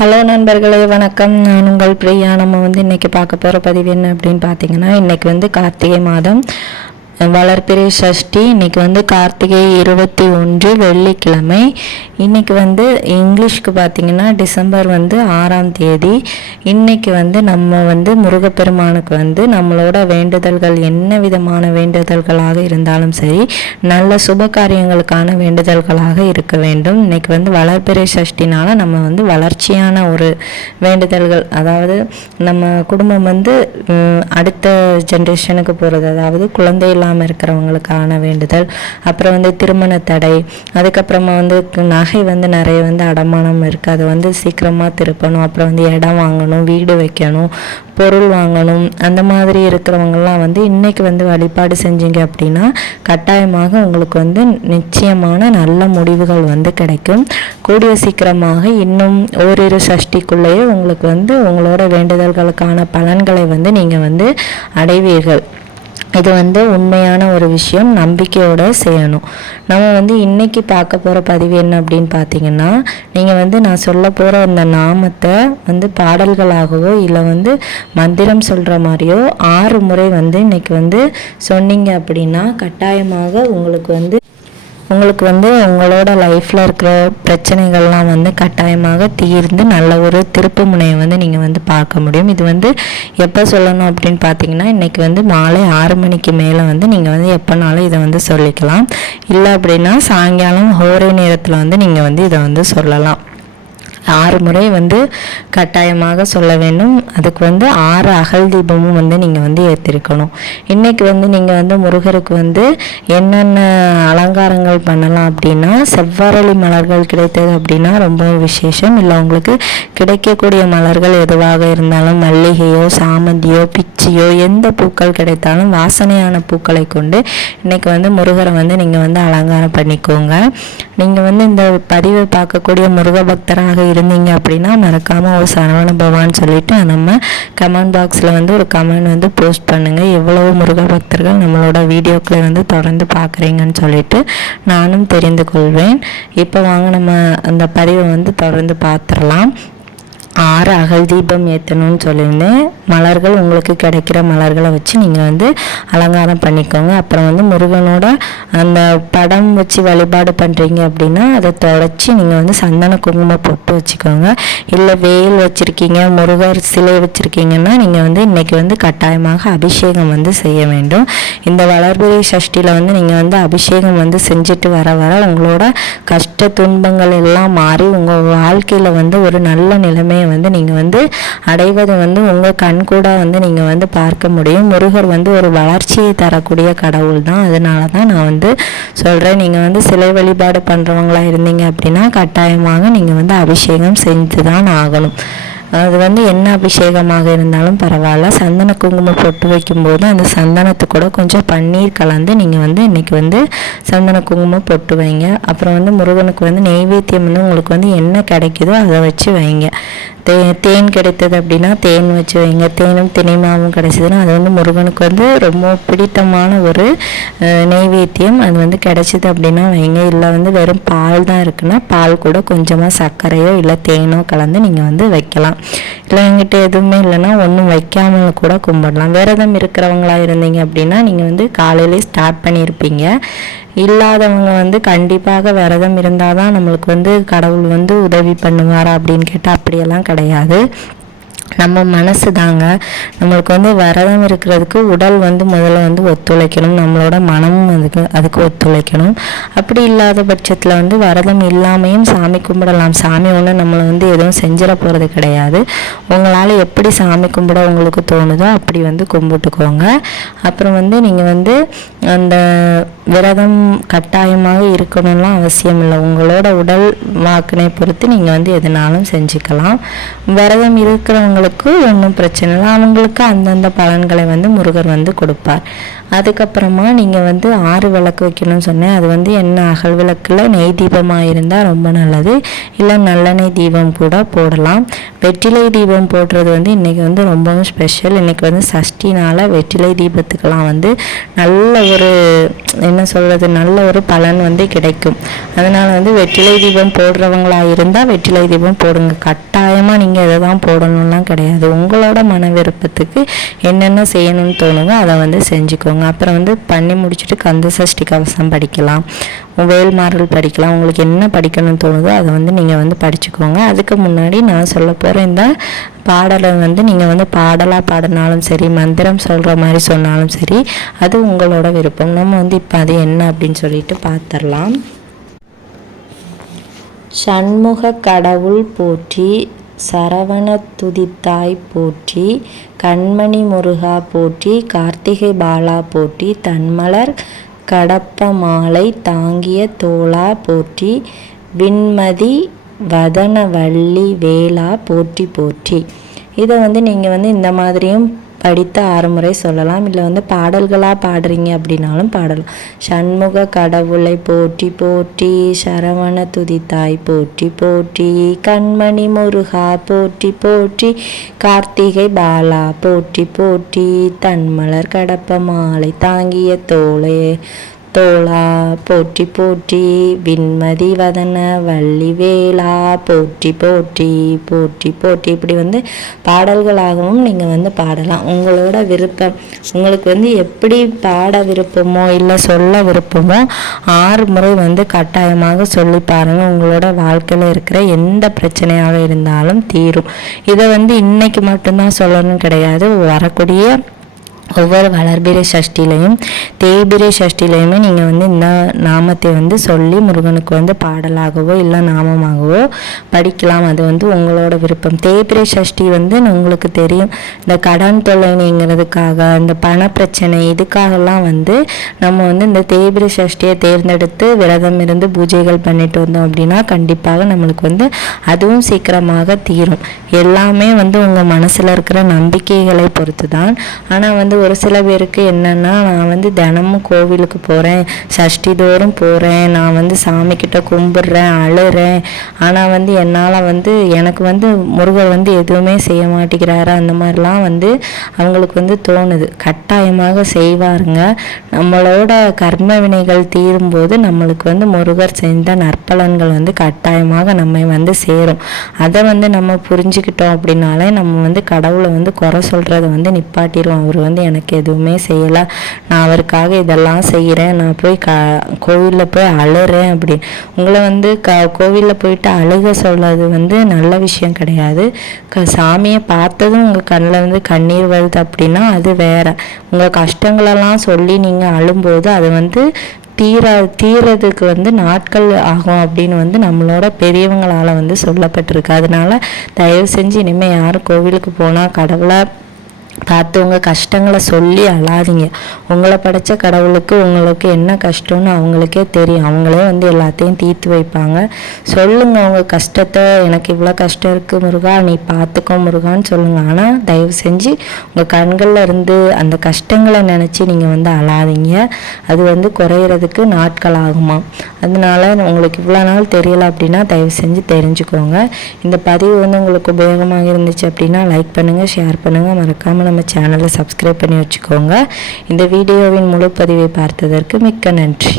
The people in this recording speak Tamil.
ஹலோ நண்பர்களே வணக்கம். நான் உங்கள் பிரியா. நம்ம வந்து இன்றைக்கி பார்க்க போகிற பதிவு என்ன அப்படின்னு பார்த்தீங்கன்னா இன்றைக்கி வந்து கார்த்திகை மாதம். வளர்பிறை சஷ்டி இன்னைக்கு வந்து கார்த்திகை இருபத்தி ஒன்று வெள்ளிக்கிழமை. இன்னைக்கு வந்து இங்கிலீஷ்க்கு பார்த்தீங்கன்னா டிசம்பர் வந்து ஆறாம் தேதி. இன்னைக்கு வந்து நம்ம வந்து முருகப்பெருமானுக்கு வந்து நம்மளோட வேண்டுதல்கள் என்ன விதமான வேண்டுதல்களாக இருந்தாலும் சரி நல்ல சுப காரியங்களுக்கான வேண்டுதல்களாக இருக்க வேண்டும். இன்னைக்கு வந்து வளர்பிறை சஷ்டினால நம்ம வந்து வளர்ச்சியான ஒரு வேண்டுதல்கள் அதாவது நம்ம குடும்பம் வந்து அடுத்த ஜென்ரேஷனுக்கு போகிறது அதாவது குழந்தை இல்லாமல் இருக்கிறவங்களுக்கான வேண்டுதல் அப்புறம் வந்து திருமண தடை அதுக்கப்புறமா வந்து நகை வந்து நிறைய வந்து அடமானம் இருக்குது அதை வந்து சீக்கிரமாக திருப்பணும். அப்புறம் வந்து இடம் வாங்கணும் வீடு வைக்கணும் பொருள் வாங்கணும். அந்த மாதிரி இருக்கிறவங்கலாம் வந்து இன்னைக்கு வந்து வழிபாடு செஞ்சீங்க அப்படின்னா கட்டாயமாக உங்களுக்கு வந்து நிச்சயமான நல்ல முடிவுகள் வந்து கிடைக்கும். கூடிய சீக்கிரமாக இன்னும் ஓரிரு சஷ்டிக்குள்ளேயே உங்களுக்கு வந்து உங்களோட வேண்டுதல்களுக்கான பலன்களை வந்து நீங்கள் வந்து அடைவீர்கள். இது வந்து உண்மையான ஒரு விஷயம். நம்பிக்கையோடு செய்யணும். நம்ம வந்து இன்னைக்கு பார்க்க போகிற பதிவு என்ன அப்படின்னு பார்த்தீங்கன்னா நீங்கள் வந்து நான் சொல்ல போகிற அந்த நாமத்தை வந்து பாடல்களாகவோ இல்லை வந்து மந்திரம் சொல்கிற மாதிரியோ ஆறு முறை வந்து இன்னைக்கு வந்து சொன்னீங்க அப்படின்னா கட்டாயமாக உங்களுக்கு வந்து உங்களுக்கு வந்து உங்களோட லைஃப்பில் இருக்கிற பிரச்சனைகள்லாம் வந்து கட்டாயமாக தீர்ந்து நல்ல ஒரு திருப்பு முனையை வந்து நீங்கள் வந்து பார்க்க முடியும். இது வந்து எப்போ சொல்லணும் அப்படின்னு பார்த்தீங்கன்னா இன்றைக்கி வந்து மாலை ஆறு மணிக்கு மேலே வந்து நீங்கள் வந்து எப்போனாலும் இதை வந்து சொல்லிக்கலாம். இல்லை அப்படின்னா சாயங்காலம் ஹோரை நேரத்தில் வந்து நீங்கள் வந்து இதை வந்து சொல்லலாம். ஆறு முறை வந்து கட்டாயமாக சொல்ல வேண்டும். அதுக்கு வந்து ஆறு அகல் தீபமும் வந்து நீங்கள் வந்து ஏற்றிருக்கணும் இன்றைக்கி வந்து நீங்கள் வந்து முருகருக்கு வந்து என்னென்ன அலங்காரங்கள் பண்ணலாம் அப்படின்னா செவ்வரளி மலர்கள் கிடைத்தது அப்படின்னா ரொம்ப விசேஷம். இல்லை உங்களுக்கு கிடைக்கக்கூடிய மலர்கள் எதுவாக இருந்தாலும் மல்லிகையோ சாமந்தியோ பிச்சியோ எந்த பூக்கள் கிடைத்தாலும் வாசனையான பூக்களை கொண்டு இன்றைக்கி வந்து முருகரை வந்து நீங்கள் வந்து அலங்காரம் பண்ணிக்கோங்க. நீங்கள் வந்து இந்த பதிவை பார்க்கக்கூடிய முருக பக்தராக இரு இருந்தீங்க அப்படின்னா மறக்காமல் ஒரு சரவண பவான் சொல்லிட்டு நம்ம கமெண்ட் பாக்ஸில் வந்து ஒரு கமெண்ட் வந்து போஸ்ட் பண்ணுங்கள் எவ்வளவு முருக பக்தர்கள் நம்மளோட வீடியோக்களை வந்து தொடர்ந்து பார்க்குறீங்கன்னு சொல்லிட்டு நானும் தெரிந்து கொள்வேன். இப்போ வாங்க நம்ம அந்த பதிவை வந்து தொடர்ந்து பார்த்துடலாம். ஆறு அகல் தீபம் ஏற்றணும்னு சொல்லியிருந்தேன். மலர்கள் உங்களுக்கு கிடைக்கிற மலர்களை வச்சு நீங்கள் வந்து அலங்காரம் பண்ணிக்கோங்க. அப்புறம் வந்து முருகனோட அந்த படம் வச்சு வழிபாடு பண்ணுறீங்க அப்படின்னா அதை தொடச்சி நீங்கள் வந்து சந்தன குங்குமம் பொட்டு வச்சுக்கோங்க. இல்லை வேல் வச்சுருக்கீங்க முருகர் சிலை வச்சுருக்கீங்கன்னா நீங்கள் வந்து இன்றைக்கி வந்து கட்டாயமாக அபிஷேகம் வந்து செய்ய வேண்டும். இந்த வளர்பிறை சஷ்டியில் வந்து நீங்கள் வந்து அபிஷேகம் வந்து செஞ்சுட்டு வர வர உங்களோட கஷ்ட துன்பங்கள் எல்லாம் மாறி உங்கள் வாழ்க்கையில் வந்து ஒரு நல்ல நிலைமையை வந்து நீங்கள் வந்து அடைவது வந்து உங்கள் கண் கூட வந்து நீங்கள் வந்து பார்க்க முடியும். முருகர் வந்து ஒரு வளர்ச்சியை தரக்கூடிய கடவுள் தான். அதனால தான் நான் வந்து சொல்கிறேன் நீங்கள் வந்து சிலை வழிபாடு பண்ணுறவங்களா இருந்தீங்க அப்படின்னா கட்டாயமாக நீங்கள் வந்து அபிஷேகம் செஞ்சு தான் ஆகணும். அது வந்து என்ன அபிஷேகமாக இருந்தாலும் பரவாயில்ல. சந்தன குங்குமம் பொட்டு வைக்கும்போது அந்த சந்தனத்து கூட கொஞ்சம் பன்னீர் கலந்து நீங்கள் வந்து இன்றைக்கி வந்து சந்தன குங்குமம் பொட்டு வைங்க. அப்புறம் வந்து முருகனுக்கு வந்து நெய்வேத்தியம் வந்து உங்களுக்கு வந்து என்ன கிடைக்குதோ அதை வச்சு வைங்க. தே தேன் கிடைத்தது அப்படின்னா தேன் வச்சு வைங்க. தேனும் தினைமாவும் கிடைச்சதுன்னா அது வந்து முருகனுக்கு வந்து ரொம்ப பிடித்தமான ஒரு நெய்வேத்தியம். அது வந்து கிடைச்சிது அப்படின்னா வைங்க. இல்லை வந்து வெறும் பால் தான் இருக்குன்னா பால் கூட கொஞ்சமாக சர்க்கரையோ இல்லை தேனோ கலந்து நீங்கள் வந்து வைக்கலாம். இல்லை என்கிட்ட எதுவுமே இல்லைன்னா ஒன்றும் வைக்காமல் கூட கும்பிடலாம். விரதம் இருக்கிறவங்களா இருந்தீங்க அப்படின்னா நீங்கள் வந்து காலையிலே ஸ்டார்ட் பண்ணியிருப்பீங்க. இல்லாதவங்க வந்து கண்டிப்பாக விரதம் இருந்தால் தான் நம்மளுக்கு வந்து கடவுள் வந்து உதவி பண்ணுவாரா அப்படின்னு கேட்டால் அப்படியெல்லாம் கிடையாது. நம்ம மனசு தாங்க நம்மளுக்கு வந்து விரதம் இருக்கிறதுக்கு உடல் வந்து முதல்ல வந்து ஒத்துழைக்கணும். நம்மளோட மனமும் அதுக்கு அதுக்கு ஒத்துழைக்கணும். அப்படி இல்லாத பட்சத்தில் வந்து விரதம் இல்லாமையும் சாமி கும்பிடலாம். சாமி ஒன்று நம்மளை வந்து எதுவும் செஞ்சிட போகிறது கிடையாது. உங்களால் எப்படி சாமி கும்பிட உங்களுக்கு தோணுதோ அப்படி வந்து கும்பிட்டுக்கோங்க. அப்புறம் வந்து நீங்கள் வந்து அந்த விரதம் கட்டாயமாக இருக்கணும்லாம் அவசியம் இல்லை. உங்களோட உடல் வாக்கினை பொறுத்து நீங்கள் வந்து எதுனாலும் செஞ்சுக்கலாம். விரதம் இருக்கிறவங்களுக்கு ஒன்றும் பிரச்சனை இல்லை. அவங்களுக்கு அந்தந்த பலன்களை வந்து முருகர் வந்து கொடுப்பார். அதுக்கப்புறமா நீங்கள் வந்து ஆறு விளக்கு வைக்கணும்னு சொன்னேன். அது வந்து என்ன அகல் விளக்கில் நெய் தீபமாக இருந்தால் ரொம்ப நல்லது. இல்லை நல்லெண்ணெய் தீபம் கூட போடலாம். வெற்றிலை தீபம் போடுறது வந்து இன்றைக்கி வந்து ரொம்பவும் ஸ்பெஷல் இன்றைக்கி வந்து சஷ்டினால் வெற்றிலை தீபத்துக்கெல்லாம் வந்து நல்ல ஒரு என்ன சொல்கிறது நல்ல ஒரு பலன் வந்து கிடைக்கும். அதனால் வந்து வெற்றிலை தீபம் போடுறவங்களாக இருந்தால் வெற்றிலை தீபம் போடுங்க. கட்டாயமாக நீங்கள் இதை தான் போடணும்லாம் கிடையாது. உங்களோட மன விருப்பத்துக்கு என்னென்ன செய்யணும்னு தோணுதோ அதை வந்து செஞ்சுக்கோங்க. அப்புறம் வந்து பண்ணி முடிச்சுட்டு கந்த சஷ்டி கவசம் படிக்கலாம். வேல்மாறல் படிக்கலாம். உங்களுக்கு என்ன படிக்கணும்னு தோணுதோ அதை வந்து நீங்கள் வந்து படிச்சுக்கோங்க. அதுக்கு முன்னாடி நான் சொல்ல போகிற இந்த பாடலை வந்து நீங்கள் வந்து பாடலாக பாடினாலும் சரி மந்திரம் சொல்கிற மாதிரி சொன்னாலும் சரி அது உங்களோட விருப்பம். நம்ம வந்து இப்போ அது என்ன அப்படின்னு சொல்லிட்டு பார்த்துடலாம் சண்முக கடவுள் போற்றி சரவண துதித்தாய் போற்றி கண்மணி முருகா போற்றி கார்த்திகை பாலா போற்றி தன்மலர் கடப்ப மாலை தாங்கிய தோளா போற்றி விண்மதி வதனவள்ளி வேளா போற்றி போற்றி. இதை வந்து நீங்கள் வந்து இந்த மாதிரியும் படித்த ஆறுமுறை சொல்லலாம். இல்லை வந்து பாடல்களாக பாடுறீங்க அப்படின்னாலும் பாடலாம். சண்முக கடவுளை போற்றி போற்றி சரவண துதித்தாய் போற்றி போற்றி கண்மணி முருகா போற்றி போற்றி கார்த்திகை பாலா போற்றி போற்றி தன்மலர் கடப்ப மாலை தாங்கிய தோளே தோளா போற்றி போற்றி விண்மதி வதன வள்ளி வேளா போற்றி போற்றி போற்றி போற்றி இப்படி வந்து பாடல்களாகவும் நீங்கள் வந்து பாடலாம். உங்களோட விருப்பம் உங்களுக்கு வந்து எப்படி பாட விருப்பமோ இல்லை சொல்ல விருப்பமோ ஆறு முறை வந்து கட்டாயமாக சொல்லி பாருங்கள் உங்களோட வாழ்க்கையில் இருக்கிற எந்த பிரச்சனையாக இருந்தாலும் தீரும். இதை வந்து இன்னைக்கு மட்டும்தான் சொல்லணும்னு கிடையாது. வரக்கூடிய ஒவ்வொரு வளர்பிறை சஷ்டிலையும் தேய்பிரை சஷ்டிலையுமே நீங்கள் வந்து இந்த நாமத்தை வந்து சொல்லி முருகனுக்கு வந்து பாடலாகவோ இல்லை நாமமாகவோ படிக்கலாம். அது வந்து உங்களோட விருப்பம். தேய்பிரை சஷ்டி வந்து உங்களுக்கு தெரியும். இந்த கடன் தொல்லை நீங்கிறதுக்காக இந்த பண பிரச்சனை இதுக்காகலாம் வந்து நம்ம வந்து இந்த தேய்பிரை சஷ்டியை தேர்ந்தெடுத்து விரதம் இருந்து பூஜைகள் பண்ணிட்டு வந்தோம் அப்படின்னா கண்டிப்பாக நம்மளுக்கு வந்து அதுவும் சீக்கிரமாக தீரும். எல்லாமே வந்து உங்கள் மனசில் இருக்கிற நம்பிக்கைகளை பொறுத்து தான் ஆனால் வந்து ஒரு சில பேருக்கு என்னென்னா நான் வந்து தினமும் கோவிலுக்கு போகிறேன் சஷ்டி தோறும் போகிறேன் நான் வந்து சாமிக்கிட்ட கும்பிட்றேன் அழுறேன். ஆனால் வந்து என்னால் வந்து எனக்கு வந்து முருகர் வந்து எதுவுமே செய்ய மாட்டேங்கிறாரு. அந்த மாதிரிலாம் வந்து அவங்களுக்கு வந்து தோணுது. கட்டாயமாக செய்வாருங்க. நம்மளோட கர்ம வினைகள் தீரும்போது நம்மளுக்கு வந்து முருகர் செஞ்ச நற்பலன்கள் வந்து கட்டாயமாக நம்மை வந்து சேரும். அதை வந்து நம்ம புரிஞ்சுக்கிட்டோம் அப்படின்னாலே நம்ம வந்து கடவுளை வந்து குறை சொல்கிறத வந்து நிப்பாட்டிடுவோம். அவர் வந்து எனக்கு எதுவுமே செய்யலை. நான் அவருக்காக இதெல்லாம் செய்கிறேன் நான் போய் க கோவிலில் போய் அழுறேன் அப்படி. உங்களை வந்து க கோவிலில் போயிட்டு அழுக சொல்கிறது வந்து நல்ல விஷயம் கிடையாது. க சாமியை பார்த்ததும் உங்கள் கண்ணில் வந்து கண்ணீர் வருது அப்படின்னா அது வேற. உங்கள் கஷ்டங்களெல்லாம் சொல்லி நீங்கள் அழும்போது அது வந்து தீர தீரதுக்கு வந்து நாட்கள் ஆகும் அப்படின்னு வந்து நம்மளோட பெரியவங்களால் வந்து சொல்லப்பட்டிருக்கு. அதனால தயவு செஞ்சு இனிமேல் யாரும் கோவிலுக்கு போனால் கடவுளை பார்த்து உங்கள் கஷ்டங்களை சொல்லி அழாதீங்க. உங்களை படைத்த கடவுளுக்கு உங்களுக்கு என்ன கஷ்டம்னு அவங்களுக்கே தெரியும். அவங்களே வந்து எல்லாத்தையும் தீர்த்து வைப்பாங்க. சொல்லுங்கள் உங்கள் கஷ்டத்தை எனக்கு இவ்வளோ கஷ்டம் இருக்குது முருகா நீ பார்த்துக்கோ முருகான்னு சொல்லுங்கள் ஆனால் தயவு செஞ்சு உங்கள் கண்களில் இருந்து அந்த கஷ்டங்களை நினச்சி நீங்கள் வந்து அழாதீங்க. அது வந்து குறையிறதுக்கு நாட்கள் ஆகுமா. அதனால உங்களுக்கு இவ்வளோ நாள் தெரியலை அப்படின்னா தயவு செஞ்சு தெரிஞ்சுக்கோங்க. இந்த பதிவு வந்து உங்களுக்கு உபயோகமாக இருந்துச்சு அப்படின்னா லைக் பண்ணுங்கள் ஷேர் பண்ணுங்கள் மறக்காமல் மறக்காமல் நம்ம சேனலை சப்ஸ்கிரைப் பண்ணி வச்சுக்கோங்க. இந்த வீடியோவின் முழு பதிவை பார்த்ததற்கு மிக்க நன்றி.